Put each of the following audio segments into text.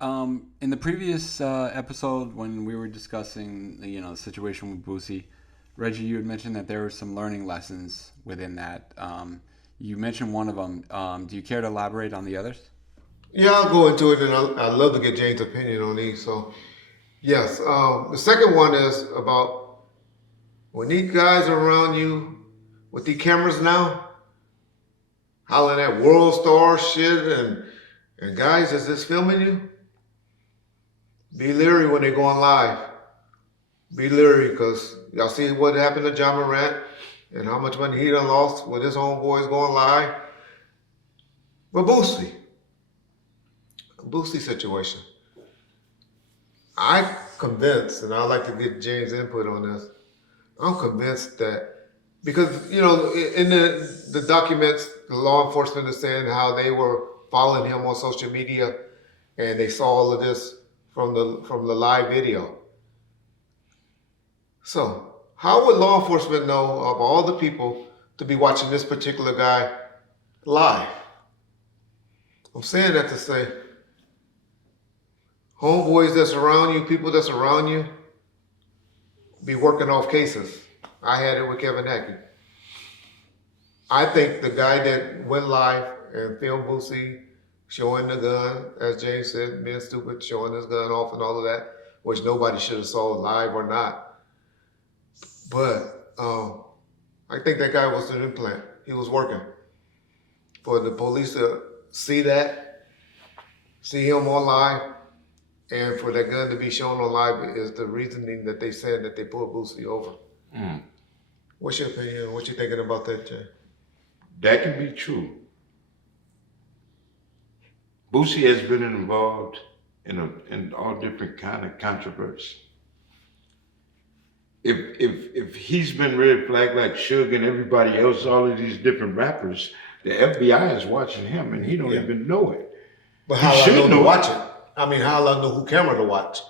In the previous episode, when we were discussing, the situation with Boosie, Reggie, you had mentioned that there were some learning lessons within that. You mentioned one of them. Do you care to elaborate on the others? Yeah, I'll go into it, and I'd love to get James' opinion on these. So, yes, the second one is about when these guys are around you with these cameras now, hollering at world star shit, and guys, is this filming you? Be leery when they go on live. Be leery because y'all see what happened to John Morant and how much money he done lost with his homeboys going live. But Boosie situation. I'm convinced, and I'd like to get James' input on this. I'm convinced that because in the documents, the law enforcement is saying how they were following him on social media, and they saw all of this from the live video. So, how would law enforcement know of all the people to be watching this particular guy live? I'm saying that to say, homeboys that surround you, people that surround you, be working off cases. I had it with Kevin Hackey. I think the guy that went live and filmed Boosie showing the gun, as James said, being stupid, showing his gun off and all of that, which nobody should have saw live or not. But I think that guy was an implant. He was working. For the police to see that, see him on live, and for that gun to be shown on live is the reasoning that they said that they pulled Boosie over. Mm. What's your opinion? What you thinking about that, Jay? That can be true. Boosie has been involved in all different kind of controversy. If he's been red flagged like Suge and everybody else, all of these different rappers, the FBI is watching him and he don't even know it. But how He I know should to know watch it? I mean, how I know who camera to watch?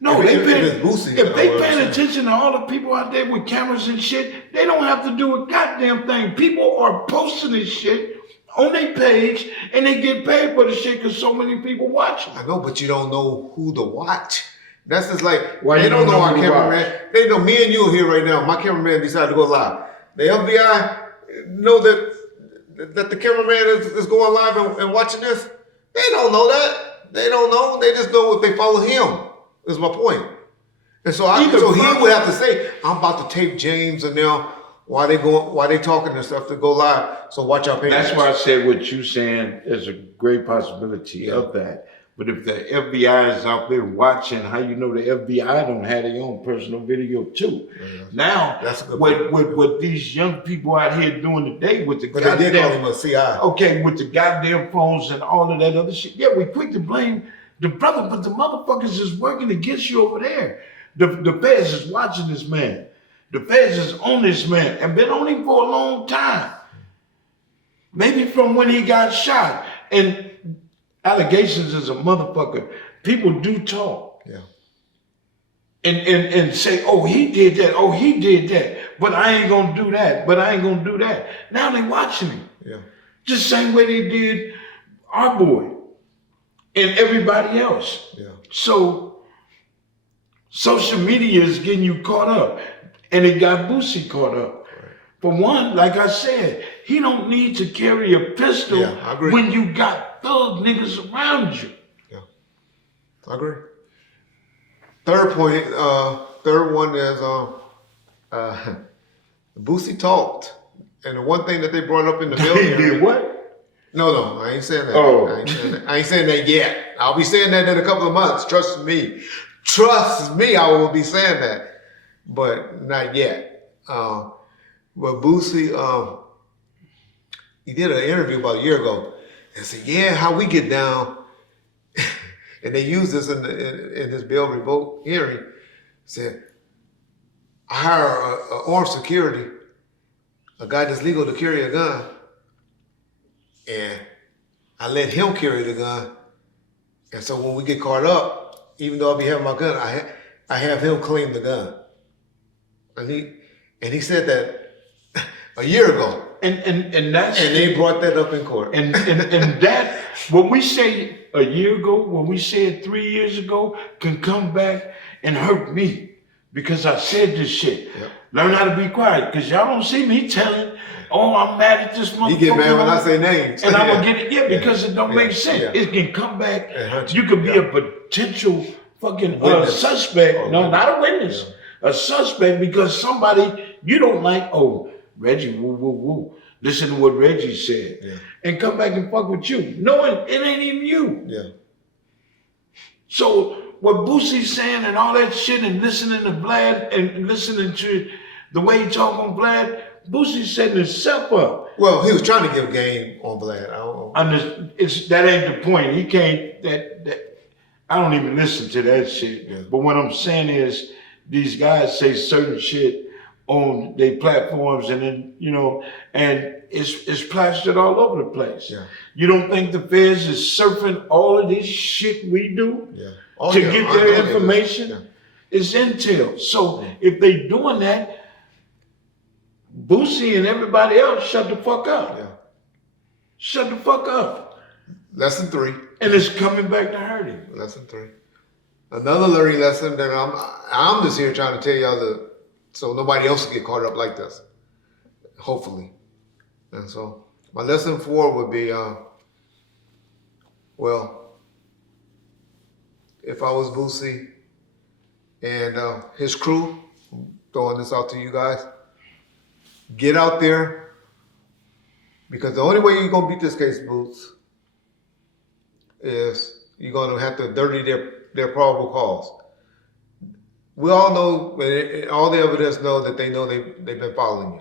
No, if it's Boosie, if they I would paying understand. attention to all the people out there with cameras and shit, they don't have to do a goddamn thing. People are posting this shit on their page and they get paid for the shit because so many people watch them. I know, but you don't know who to watch. That's just like, Why they you don't know our who to cameraman. watch? They know me and you are here right now. My cameraman decided to go live. The FBI know that the cameraman is going live and watching this. They don't know that. They don't know. They just know if they follow him, is my point. And so he would have to say, I'm about to tape James and now why they talking and stuff to go live. So watch our page. That's why I said what you saying is a great possibility of that. But if the FBI is out there watching, how you know the FBI don't have their own personal video too? Yeah. Now, That's a good what these young people out here doing today with the But they did call him a CI. okay, with the goddamn phones and all of that other shit. Yeah, we quick to blame the brother, but the motherfuckers is working against you over there. The feds is watching this man. The feds is on this man and been on him for a long time. Maybe from when he got shot. And allegations is a motherfucker. People do talk. Yeah. And say, oh, he did that. Oh, he did that. But I ain't gonna do that. But I ain't gonna do that. Now they watching him. Yeah. Just same way they did our boy and everybody else. Yeah. So social media is getting you caught up. And it got Boosie caught up. Right. For one, like I said, he don't need to carry a pistol I agree. when you got thug niggas around you. Yeah. I agree. Third point, third one is Boosie talked. And the one thing that they brought up in the bill He hearing- did what? No, I ain't saying that. Oh. I ain't saying that yet. I'll be saying that in a couple of months. Trust me. Trust me, I will be saying that. But not yet. But Boosie, he did an interview about a year ago and said, yeah, how we get down. And they used this in his bail revoke hearing. Said, I hire a armed security, a guy that's legal to carry a gun, and I let him carry the gun. And so when we get caught up, even though I'll be having my gun, I have him claim the gun. And he said that a year ago. And that's And they brought that up in court. and that what we say a year ago, what we said 3 years ago, can come back and hurt me because I said this shit. Yep. Learn how to be quiet, because y'all don't see me telling, oh, I'm mad at this motherfucker. You get mad when I say names. And I'm going to get it, because it don't make sense. Yeah. It can come back. Hurt You could be a potential fucking suspect. No, not a witness. A suspect because somebody you don't like, oh, Reggie, woo, woo, woo. Listen to what Reggie said. Yeah. And come back and fuck with you. Knowing it ain't even you. Yeah. So what Boosie's saying and all that shit and listening to Vlad and listening to the way he talk on Vlad, Boosie's setting himself up. Well, he was trying to give game on Vlad. I don't know. That ain't the point. He can't, I don't even listen to that shit. Yeah. But what I'm saying is, these guys say certain shit on their platforms, and then, you know, and it's plastered all over the place. Yeah. You don't think the feds is surfing all of this shit we do to get their information? Yeah. It's intel. So if they doing that, Boosie and everybody else, shut the fuck up. Yeah. Shut the fuck up. Lesson 3. And it's coming back to hurt him. Lesson 3. Another learning lesson that I'm just here trying to tell y'all so nobody else will get caught up like this. Hopefully. And so my lesson 4 would be, well, if I was Boosie and his crew, throwing this out to you guys, get out there, because the only way you're going to beat this case, Boots, is you're going to have to dirty their probable cause. We all know, and all the evidence know that they've been following you.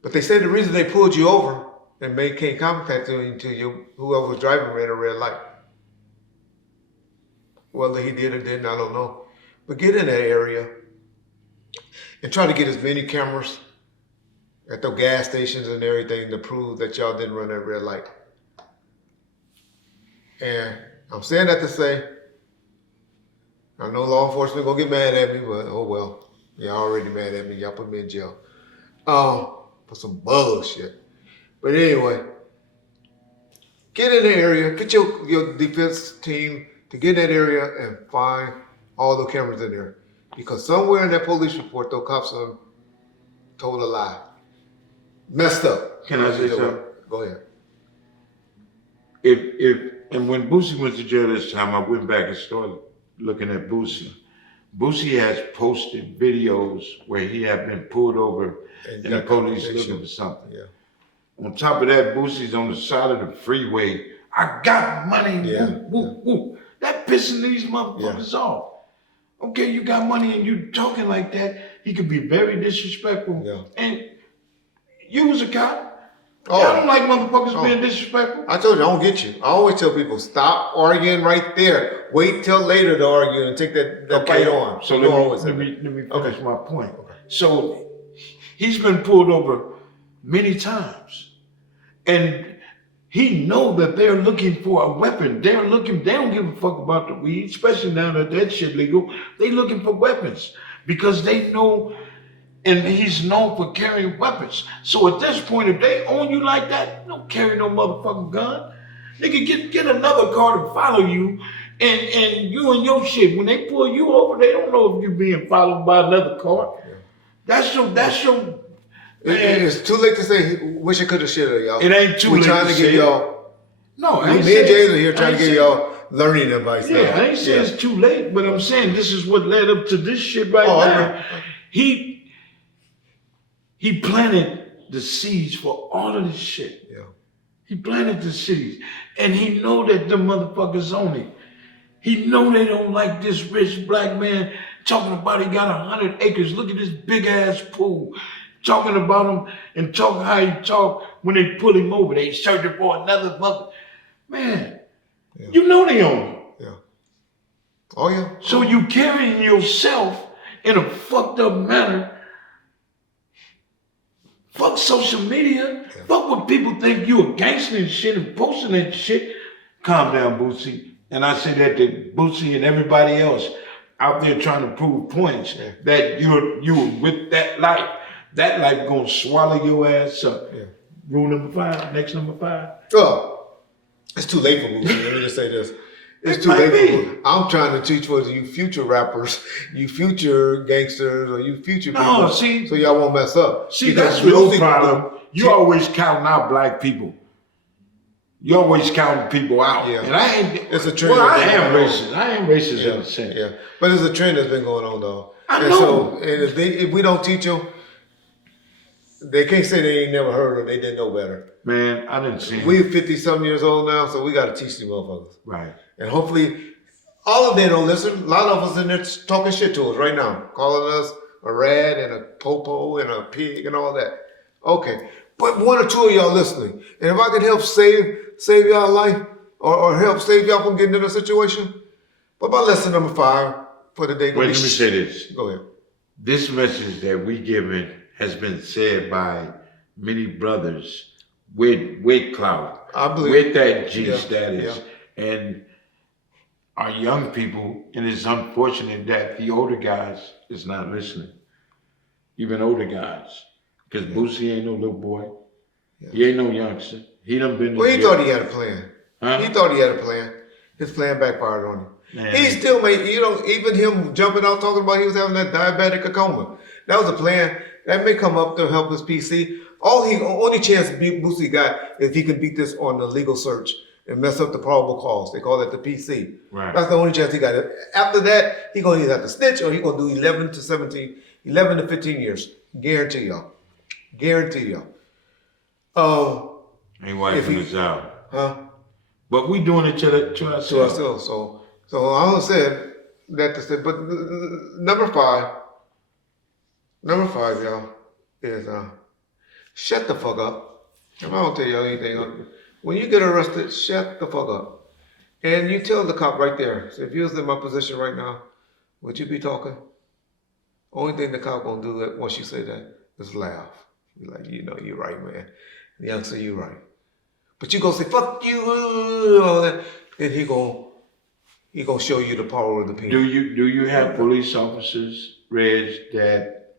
But they say the reason they pulled you over and can't contact you, whoever was driving ran a red light. Whether he did or didn't, I don't know. But get in that area and try to get as many cameras at the gas stations and everything to prove that y'all didn't run that red light. And I'm saying that to say, I know law enforcement gonna get mad at me, but oh well. Y'all already mad at me. Y'all put me in jail. For some bullshit. But anyway, get in the area, get your defense team to get in that area and find all the cameras in there. Because somewhere in that police report, those cops told a lie. Messed up. Can I say something? Go ahead. And when Boosie went to jail this time, I went back and started looking at Boosie. Boosie has posted videos where he had been pulled over and the police looking for something. Yeah. On top of that, Boosie's on the side of the freeway. I got money. Yeah. Woo, woo, woo. That pissing these motherfuckers off. Okay, you got money and you talking like that. He could be very disrespectful. Yeah. And you was a cop. Oh. I don't like motherfuckers being disrespectful. I told you, I don't get you. I always tell people, stop arguing right there. Wait till later to argue and take that fight on. So let me finish my point. Okay. So he's been pulled over many times. And he know that they're looking for a weapon. They don't give a fuck about the weed, especially now that shit legal. They looking for weapons because they know, and he's known for carrying weapons. So at this point, if they own you like that, don't carry no motherfucking gun. Nigga, get another car to follow you, and you and your shit. When they pull you over, they don't know if you're being followed by another car. Yeah. That's your. It's too late to say, wish it could have, should have, y'all. It ain't too late to say. We're trying to give y'all. No, me and Jay are here trying to give y'all learning advice. Yeah, I ain't saying it's too late, but I'm saying this is what led up to this shit right now. Okay. He planted the seeds for all of this shit. Yeah. He planted the seeds. And he know that the motherfuckers own it. He know they don't like this rich black man talking about he got 100 acres. Look at this big ass pool. Talking about him and talking how he talk when they pull him over. They searching for another mother. Man, you know they own him. Yeah. Oh yeah. So you carrying yourself in a fucked up manner. Fuck social media. Yeah. Fuck what people think you a gangster and shit and posting that shit. Calm down, Boosie. And I say that to Boosie and everybody else out there trying to prove points that you're with that life. That life gonna swallow your ass up. Yeah. Rule number 5, next number 5. It's too late for Boosie. Let me just say this. It's It too might late be. for Boosie. I'm trying to teach for you future rappers, you future gangsters, or you future No, people. see- so y'all won't mess up. See, Because that's your Boosie- problem. You always counting out black people. You always counting people out. Yeah. And I ain't. It's a trend Well, I that's am going on. racist. I am racist Yeah, in a sense. yeah. But it's a trend that's been going on though. I and know. So, and if we don't teach them, they can't say they ain't never heard or they didn't know better. Man, I didn't see. We're 50-something years old now, so we got to teach these motherfuckers. Right. And hopefully, all of them don't listen. A lot of us in there talking shit to us right now, calling us a rat and a popo and a pig and all that. Okay, but one or two of y'all listening, and if I can help save y'all life or help save y'all from getting in a situation, what about lesson number 5 for the day? Wait, let me say this. Go ahead. This message that we given has been said by many brothers with clout, I believe with that G Yeah, status, and our young people. And it's unfortunate that the older guys is not listening, even older guys, because Boosie ain't no little boy. Yeah. He ain't no youngster. He done been. Well, he thought he had a plan. Huh? He thought he had a plan. His plan backfired on him. Man. He still made, even him jumping out talking about he was having that diabetic coma. That was a plan. That may come up to help his PC. Only chance Boosie got if he could beat this on the legal search and mess up the probable cause. They call it the PC. Right. That's the only chance he got. After that, he gonna either have to snitch or he gonna do 11 to 15 years. Guarantee y'all. Ain't wiping us out. Huh? But we doing it to ourselves. To ourselves. So I only said that to say, but number 5, y'all, is shut the fuck up. If I don't tell y'all anything, when you get arrested, shut the fuck up. And you tell the cop right there, so if you was in my position right now, would you be talking? Only thing the cop gonna do once you say that is laugh. Be like, you're right, man. The youngster, you're right. But you gonna say, fuck you, all that, then he gonna show you the power of the pen. Do you have police officers, Reg, that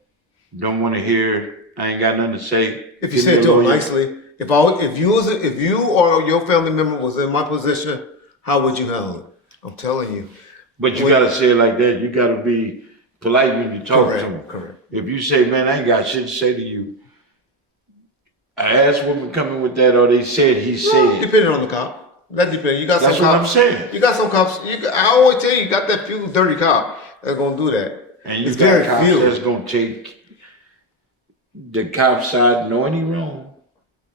don't want to hear? I ain't got nothing to say. If you say it to him nicely, if you or your family member was in my position, how would you handle it? I'm telling you. But you gotta say it like that. You gotta be polite when you talk to them. Correct. If you say, "Man, I ain't got shit to say to you," I asked women coming with that, or they said he said. Depending on the cop. That depends. You got That's some what cops. I'm saying. You got some cops. I always tell you got that few dirty cop that's gonna do that. And you It's got very cops few. that's gonna take the cop side, knowing he wrong.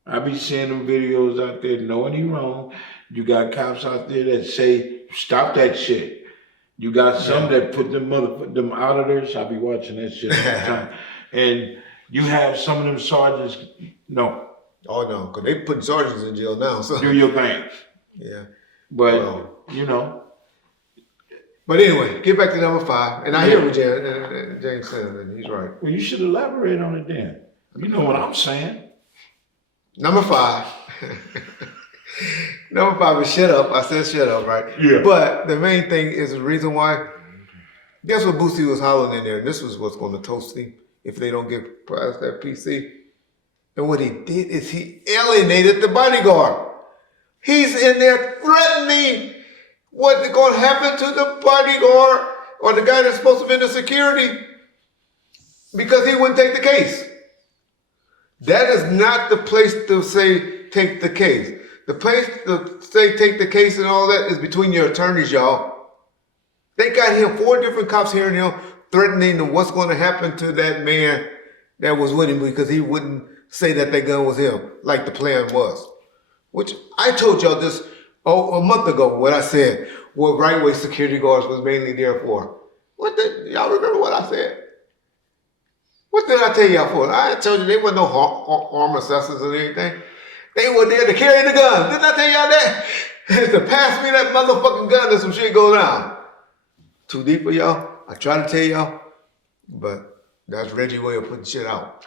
I be seeing them videos out there knowing he wrong. You got cops out there that say, "Stop that shit." You got some that put them auditors. I be watching that shit all the time. And you have some of them sergeants. No, Oh no, because they putting sergeants in jail now. So do your thing. yeah. But Well. But anyway, get back to number 5. And I hear what James said, and he's right. Well, you should elaborate on it then. You know what I'm saying. Number 5. Number 5 is shut up. I said shut up, right? Yeah. But the main thing is the reason why. Guess what Boosie was hollering in there? And this was what's going to toast him if they don't get past that PC. And what he did is he alienated the bodyguard. He's in there threatening what's going to happen to the bodyguard or the guy that's supposed to be in the security because he wouldn't take the case. That is not the place to say take the case. The place to say take the case and all that is between your attorneys, y'all. They got him 4 different cops hearing him threatening what's going to happen to that man that was with him because he wouldn't say that gun was him like the plan was. Which I told y'all this a month ago, what I said, what right way security guards was mainly there for. Y'all remember what I said? What did I tell y'all for? I told you they weren't no arm assessors or anything. They were there to carry the gun. Didn't I tell y'all that? To pass me that motherfucking gun and some shit go down. Too deep for y'all? I try to tell y'all, but that's Reggie's way of putting shit out.